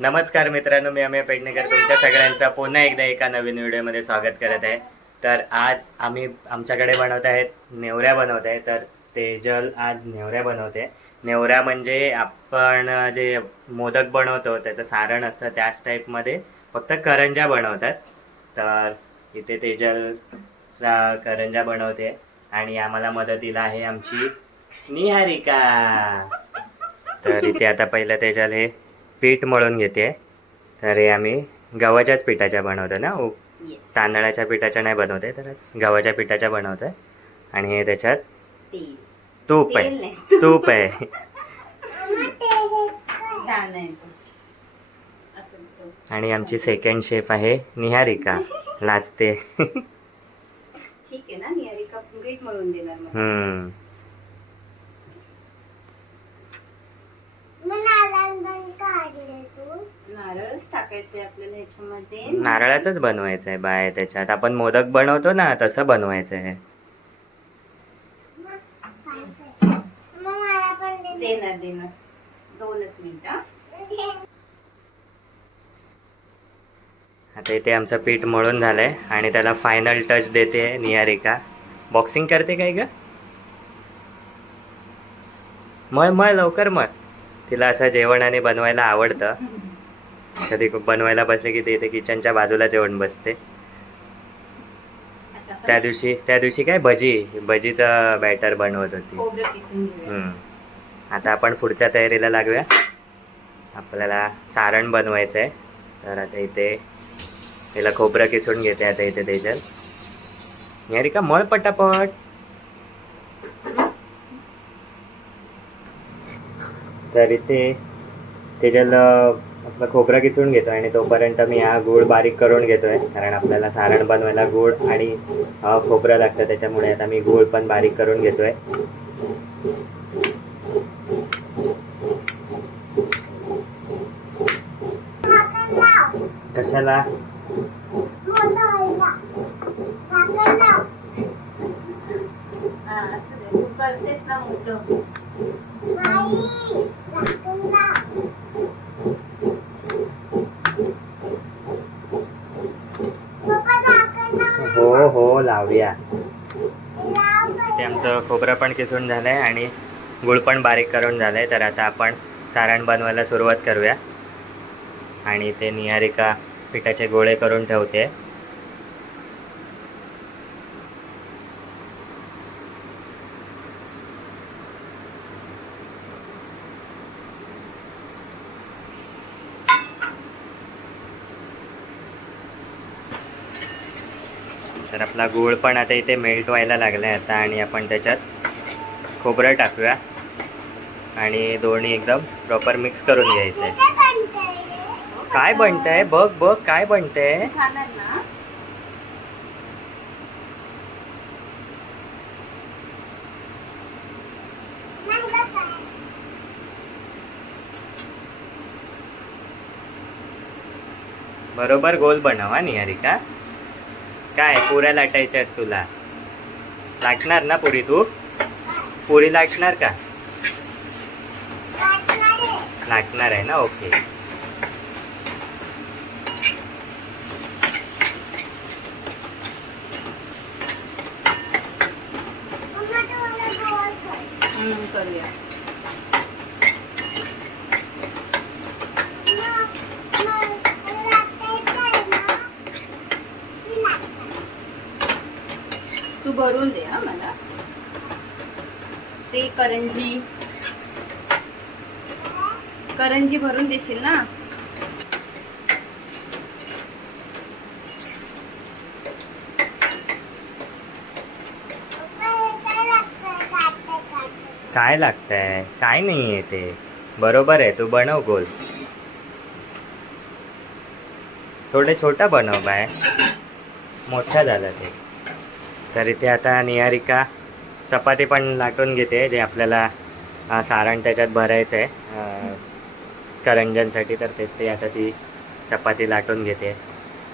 नमस्कार मित्रांनो मी अमेय पेडणेकर. तुमच्या सगळ्यांचं पुन्हा एकदा एका नवीन व्हिडिओमध्ये स्वागत करत आहे. तर आज आम्ही आमच्याकडे बनवत आहेत नेवऱ्या बनवत आहे. तर तेजल आज नेवऱ्या बनवते. नेवऱ्या म्हणजे आपण जे मोदक बनवतो त्याचं सारण असतं त्याच टाईपमध्ये फक्त करंजा बनवतात. तर इथे तेजलचा करंजा बनवते आणि आम्हाला मदतीला आहे आमची निहारिका. तर इथे आता पहिलं तेजल हे पीठ मळून घेते. तर हे आम्ही गव्हाच्याच पिठाच्या बनवतो ना? उ- तांदळाच्या पिठाच्या नाही बनवते तर गव्हाच्या पिठाच्या बनवतोय. आणि हे त्याच्यात तूप आहे. तूप आहे. आणि आमची सेकंड शेफ आहे निहारिका. लाजते. ठीक आहे ना निहारिका. देणार मग हम्म नारळच टाकायचे आपल्याला ह्याच्यामध्ये. नारळाचंच बनवायचं आहे बाय त्याच्यात आपण मोदक बनवतो ना तसं बनवायचं आहे देणार देणार. दोनच मिनिटं आता इथे आमचं पीठ मळून झालंय आणि त्याला फायनल टच देते निहारिका. बॉक्सिंग करते काय ग? मळ मळ लवकर मळ. तिला असं जेवण आणि बनवायला आवडतं. कधी बनवायला बसले की ते इथे किचनच्या बाजूलाच येऊन बसते. त्या दिवशी त्या दिवशी काय भजी भजीचं बॅटर बनवत होती. आता आपण पुढच्या तयारीला लागूया. आपल्याला सारण बनवायचं आहे तर आता इथे तिला खोबरं किसून घेते आता इथे तेजल. निहारिका मळ पटापट. तर इथे अं, आपलं खोबरं किसून घेतो आणि तोपर्यंत मी हा गूळ बारीक करून घेतोय कारण आपल्याला सारण बनवायला गूळ आणि खोबरं लागतं त्याच्यामुळे आता मी गूळ पण बारीक करून घेतोय. कशाला? लावूया. ते आमचं खोबरं पण किसून झालं आहे आणि गुळ पण बारीक करून झालं आहे तर आता आपण सारण बनवायला सुरुवात करूया. आणि ते निहारिका पिठाचे गोळे करून ठेवते. तर आपला गूळ पण आता इथे मेल्ट व्हायला लागला आहे आता आणि आपण त्याच्यात खोबरं टाकूया. आणि दोन्ही एकदम प्रॉपर मिक्स करून घ्यायचं आहे काय बनतंय? बघ बघ काय बनतंय? खाणार ना? बरोबर गोल बनव हा निहारिका. काय पुऱ्या लाटायच्या आहेत तुला? लाटणार ना पुरी तू? पुरी लाटणार का? लाटणार आहे. ना ओके हम्म, करूया तू भरून दे हा मला ते करंजी. करंजी भरून देशील ना? काय लागतंय? काय नाही आहे ते. बरोबर आहे तू बनव गोल. थोडे छोटा बनव बाय. मोठा झाला ते. तरी ते आता निहारिका चपाती पण लाटून घेते जे आपल्याला सारण त्याच्यात भरायचं आहे करंजनसाठी तर ते ते आता ती चपाती लाटून घेते.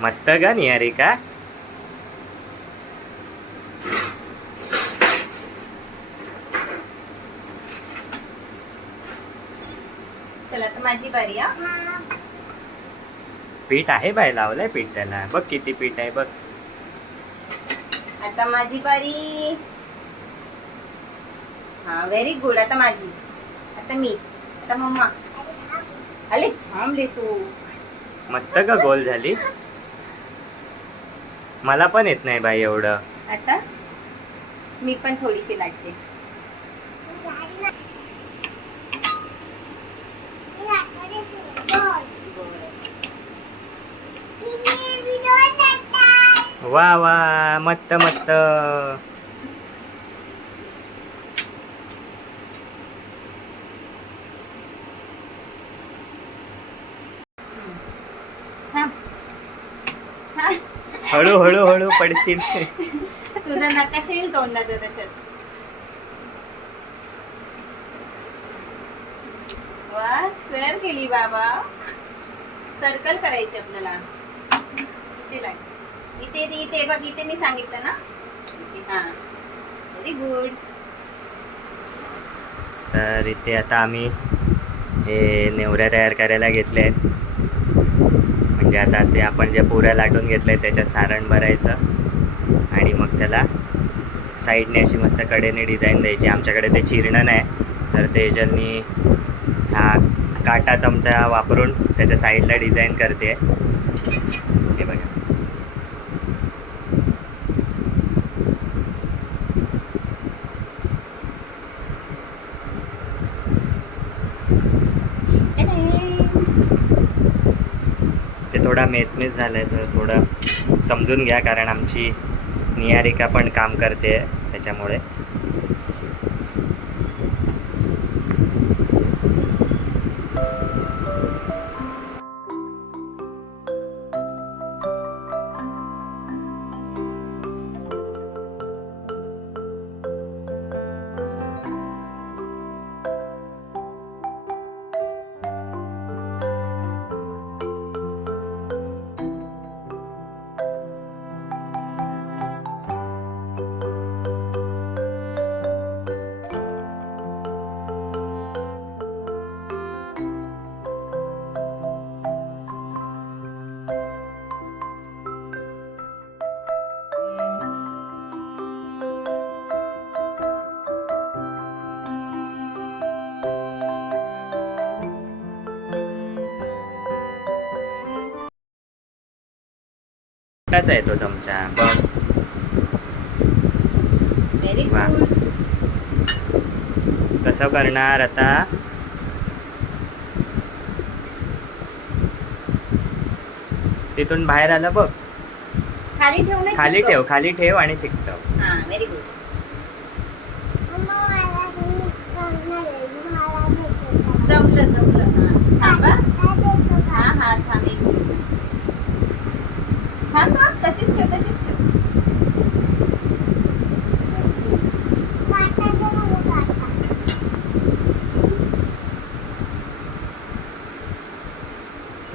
मस्त का निहारिका. चला तर माझी बारी पीठ आहे बाय लावलंय पीठ त्याला. बघ किती पीठ आहे बघ. आता माझी बारी. हा व्हेरी गुड आता माझी आता मी आता मम्मा अरे थांबले तू मस्त का गोल झाली मला पण येत नाही बाई एवढं आता मी पण थोडीशी लाटते वा वा मस्त मस्त हळू हळू हळू पडशील. तुझा नकाशा येईल तोंडात त्याच्यात? वा स्क्वेअर केली बाबा. सर्कल करायची आपल्याला. इथे लाग. इथे इथे. बघ इथे मी सांगितलं ना? हा. व्हेरी गुड तर इथे आता आम्ही हे नेवऱ्या तयार करायला घेतले आहेत. म्हणजे आता ते आपण जे पुऱ्या लाटून घेतलं आहे त्याच्यात सारण भरायचं. आणि मग त्याला साईडने अशी मस्त कडेने डिझाईन द्यायची. आमच्याकडे ते चिरणं नाही तर ते तेजलनी हा काटा चमचा वापरून त्याच्या साईडला डिझाईन करते हे बघा ते थोडा मेसमेस झाला आहे सर. थोडं समजून घ्या कारण आमची निहारिका पण काम करते त्याच्यामुळे. मोठाच आहे तो चमचा. वा. कसं करणार आता? तिथून बाहेर आलं बघ. खाली ठेवू खाली. ठेव खाली ठेव आणि चिकटव व्हेरी गुड जमलं जमलं हा थांबा हा हा थांब एक मिनिट. थांब थांब तशीच ठेव तशीच ठेव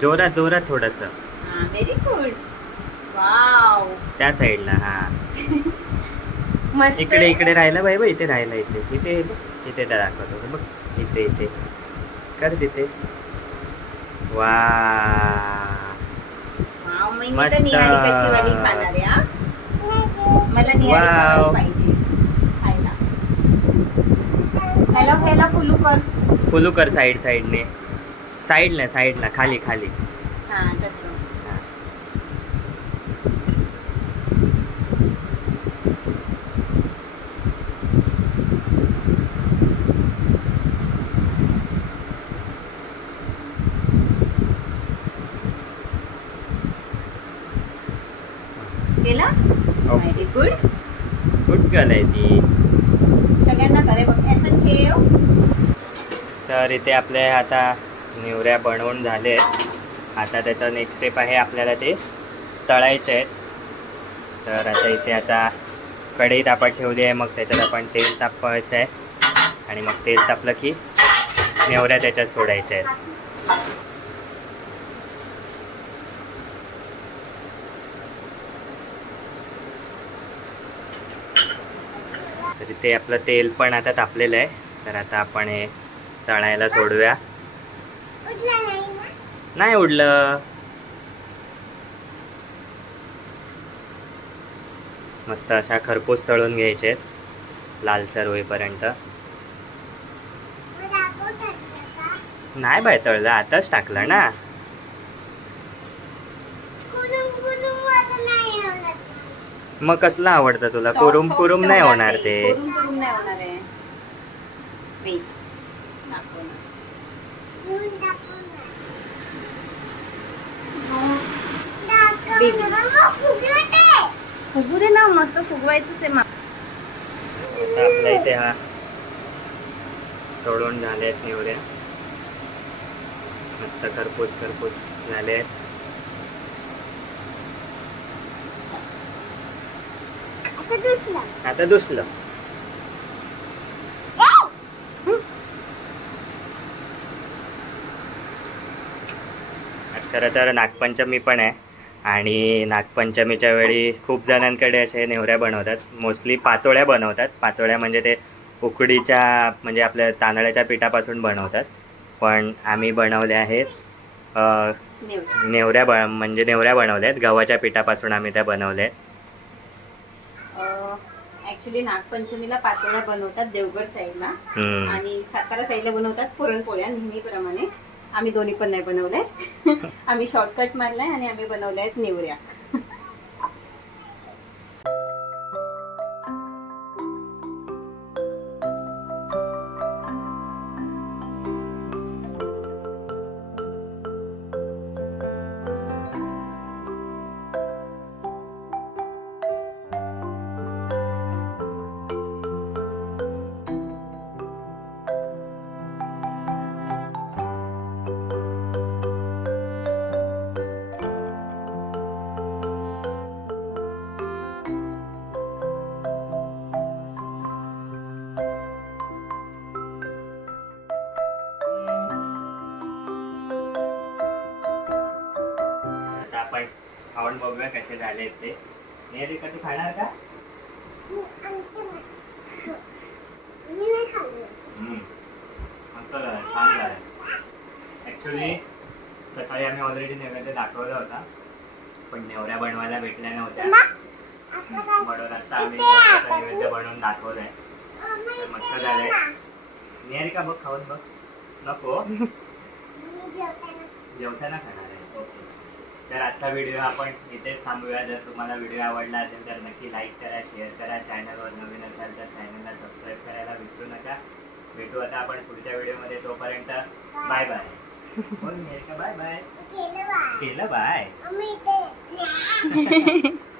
जोरात जोरात थोडस. हा व्हेरी गुड वाव त्या साईडला हा. मस्त. इकडे इकडे राहिलं बाई बा इथे राहिलं इथे. इथे. इथे त्या दाखवतो. बघ इथे इथे. कर तिथे. वा मी तर मस्त. खाणार आहे हा? मला वाव. वाली पाहिजे खायला. हॅलो हॅलो फुलू कर. फुलू कर साईड साईडने. साईडला साईडला खाली खाली हा तसं हा. केला हो. व्हेरी गुड गुड गर्ल आहे ती. सगळ्यांना करे बघ. असं ठेव. तर इथे आपले आता निवऱ्या बनवून झाले. आता त्याचा नेक्स्ट स्टेप आहे आपल्याला ते तळायचे. आहेत तर आता इथे आता कढईत आपण ठेवली आहे. मग त्याच्यात आपण तेल तापवायचं आहे. आणि मग तेल तापलं की नेवऱ्या त्याच्यात सोडायच्या आहेत. तिथे आपलं तेल पण आता तापलेलं आहे तर आता आपण हे तळायला सोडूया. नाही उडलं. मस्त अशा खरपूस तळून घ्यायचे लालसर होईपर्यंत. नाही बाय तळलं आताच टाकलं ना. मग कसलं आवडतं तुला? Soft- कुरुम soft कुरुम नाही होणार होणार ते. कुरुम कुरुम नाही होणार आहे. वेट दाखव ना. फुगू दे ना मस्त फुगवायचंच आहे मा आता आपल्या इथे हा. तळून झाले आहेत निवड्या मस्त खरपूस खरपूस झाले आहेत आता दुसलं. खरं तर नागपंचमी पण आहे आणि नागपंचमीच्या वेळी खूप जणांकडे असे नेवऱ्या बनवतात. मोस्टली पातोळ्या बनवतात. पातोळ्या म्हणजे ते उकडीच्या म्हणजे आपल्या तांदळाच्या पिठापासून बनवतात. पण आम्ही बनवल्या आहेत नेवऱ्या ब म्हणजे नेवऱ्या बनवल्या आहेत. गव्हाच्या पिठापासून आम्ही त्या बनवल्या आहेत. ऍक्च्युली नागपंचमीला पातोळ्या बनवतात देवगड साईडला. आणि सातारा साईडला बनवतात पुरणपोळ्या नेहमीप्रमाणे. आम्ही दोन्ही पण नाही बनवलंय. आम्ही शॉर्टकट मारलाय आणि आम्ही बनवल्या आहेत नेवऱ्या. बघूया कसे झाले ते? नेहरी कधी खाणार का? झालं छान झालं. ॲक्च्युली सकाळी आम्ही ऑलरेडी नैवेद्य दाखवला होता पण नेवऱ्या बनवायला भेटल्या नव्हत्या. म्हणून आता आम्ही नैवेद्य बनवून दाखवलाय. तर मस्त झालंय. नेहरी का बघ खाऊन बघ. नको. जेवताना खाणार. तर आजचा व्हिडिओ आपण इथेच थांबूया. जर तुम्हाला व्हिडिओ आवडला असेल तर नक्की लाईक करा शेअर करा. चॅनलवर नवीन असाल तर चॅनलला सबस्क्राईब करायला विसरू नका. भेटू आता आपण पुढच्या व्हिडिओमध्ये तोपर्यंत बाय बाय बाय बाय. केलं बाय.